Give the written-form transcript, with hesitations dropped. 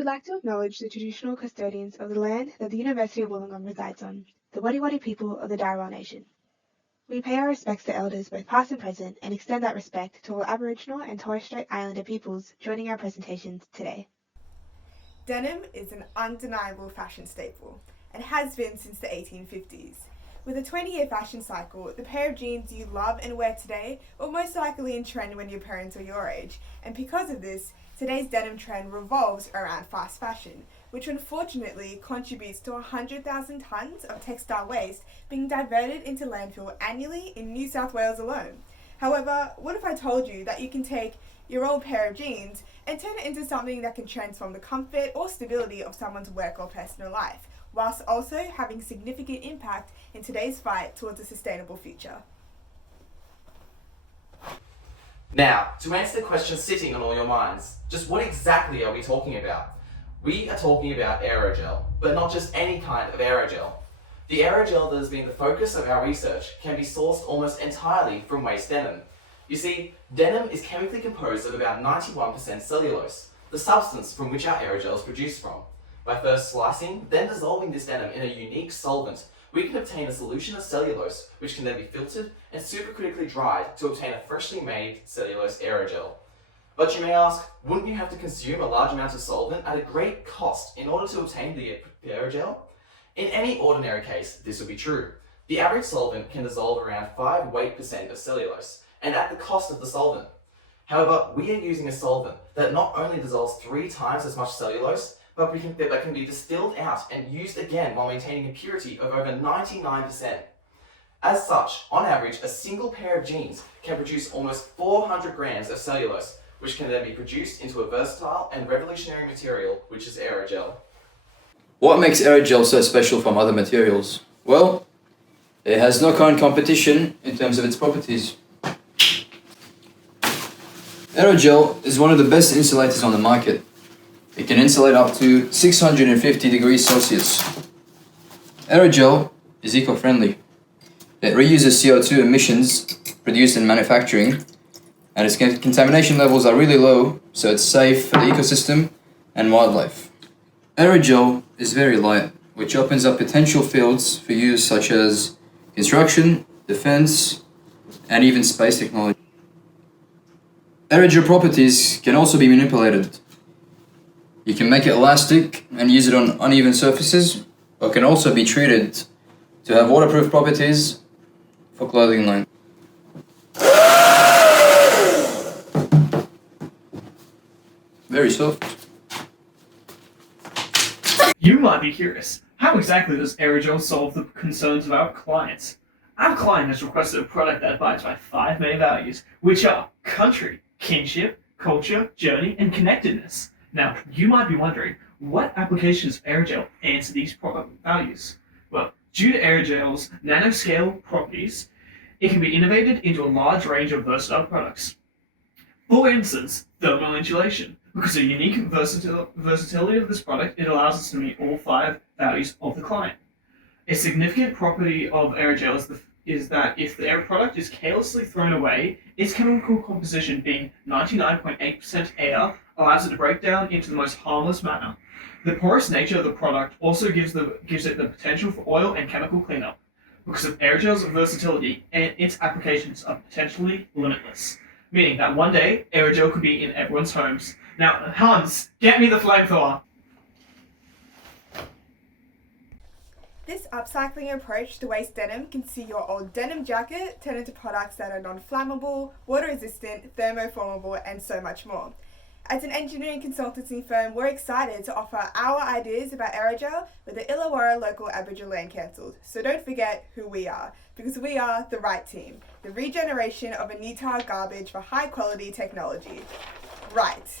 would like to acknowledge the traditional custodians of the land that the University of Wollongong resides on, the Wadi people of the Dharawal Nation. We pay our respects to elders both past and present and extend that respect to all Aboriginal and Torres Strait Islander peoples joining our presentations today. Denim is an undeniable fashion staple and has been since the 1850s. With a 20-year fashion cycle, the pair of jeans you love and wear today will most likely in trend when your parents are your age, and because of this, today's denim trend revolves around fast fashion, which unfortunately contributes to 100,000 tonnes of textile waste being diverted into landfill annually in New South Wales alone. However, what if I told you that you can take your old pair of jeans and turn it into something that can transform the comfort or stability of someone's work or personal life, whilst also having significant impact in today's fight towards a sustainable future? Now, to answer the question sitting on all your minds, just what exactly are we talking about? We are talking about aerogel, but not just any kind of aerogel. The aerogel that has been the focus of our research can be sourced almost entirely from waste denim. You see, denim is chemically composed of about 91% cellulose, the substance from which our aerogel is produced from. By first slicing, then dissolving this denim in a unique solvent, we can obtain a solution of cellulose, which can then be filtered and supercritically dried to obtain a freshly made cellulose aerogel. But you may ask, wouldn't you have to consume a large amount of solvent at a great cost in order to obtain the aerogel? In any ordinary case, this would be true. The average solvent can dissolve around 5 weight% of cellulose, and at the cost of the solvent. However, we are using a solvent that not only dissolves 3 times as much cellulose, but that can be distilled out and used again while maintaining a purity of over 99%. As such, on average, a single pair of jeans can produce almost 400 grams of cellulose, which can then be produced into a versatile and revolutionary material, which is aerogel. What makes aerogel so special from other materials? Well, it has no current competition in terms of its properties. Aerogel is one of the best insulators on the market. It can insulate up to 650 degrees Celsius. Aerogel is eco-friendly. It reuses CO2 emissions produced in manufacturing, and its contamination levels are really low, so it's safe for the ecosystem and wildlife. Aerogel is very light, which opens up potential fields for use such as construction, defense, and even space technology. Aerogel properties can also be manipulated. You can make it elastic and use it on uneven surfaces, or can also be treated to have waterproof properties for clothing line. Very soft. You might be curious, how exactly does aerogel solve the concerns of our clients? Our client has requested a product that abides by 5 main values, which are country, kinship, culture, journey, and connectedness. Now, you might be wondering, what applications of aerogel answer these values? Well, due to aerogel's nanoscale properties, it can be innovated into a large range of versatile products. For instance, thermal insulation. Because of the unique versatility of this product, it allows us to meet all 5 values of the client. A significant property of aerogel is that if the air product is carelessly thrown away, its chemical composition being 99.8% air allows it to break down into the most harmless manner. The porous nature of the product also gives it the potential for oil and chemical cleanup. Because of aerogel's versatility, and its applications are potentially limitless, meaning that one day aerogel could be in everyone's homes. Now, Hans, get me the flamethrower! This upcycling approach to waste denim can see your old denim jacket turn into products that are non-flammable, water-resistant, thermoformable, and so much more. As an engineering consultancy firm, we're excited to offer our ideas about aerogel with the Illawarra Local Aboriginal Land Council. So don't forget who we are, because we are the right team, the regeneration of a Newtown garbage for high-quality technology. Right.